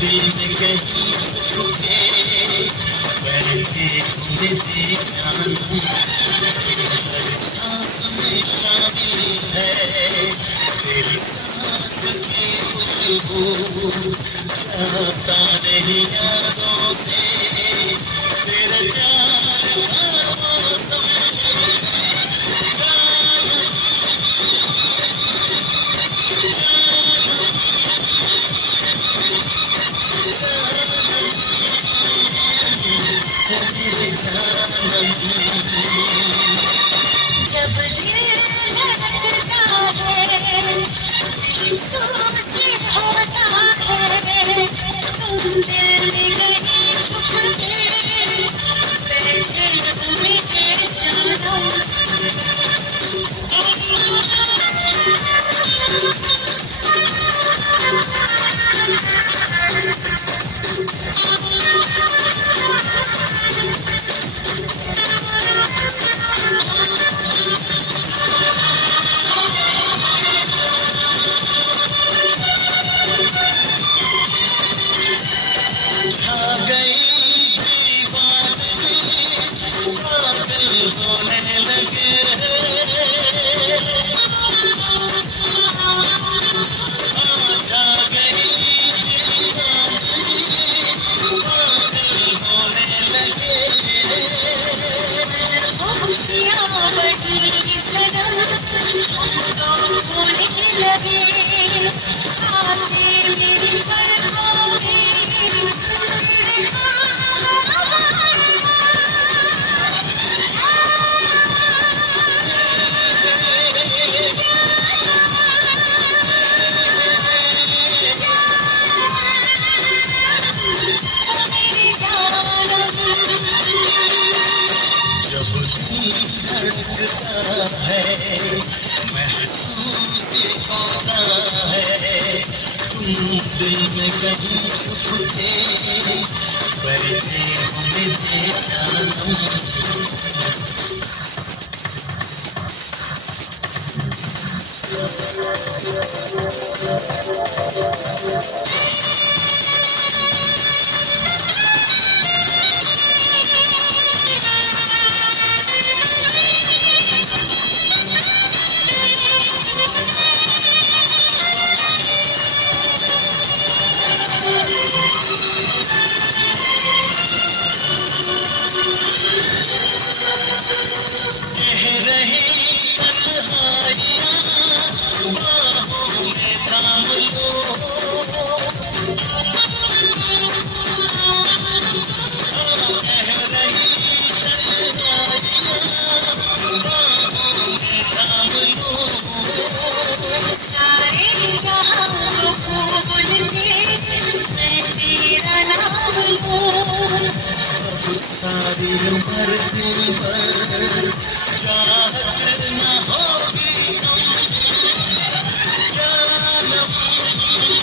दिल में कहीं छुपे बैठे मेरे जानम तेरी हर सांस में शामिल है तेरी सांस की खुशबू जाता नहीं यादों से तेरा प्यार हर मौसम जब दिल धड़कता है सोचती होता है तुम दिल में कहीं छुप के बैठे हो मेरे जानम होने लगे जा गई होने लगे खुशियाँ बड़ी सनम होने लगे आते मेरी धड़कता है महसूस होता है तुम दिल में कहीं छुप के बैठे हो मेरे जानम सारी उम्र दिल भर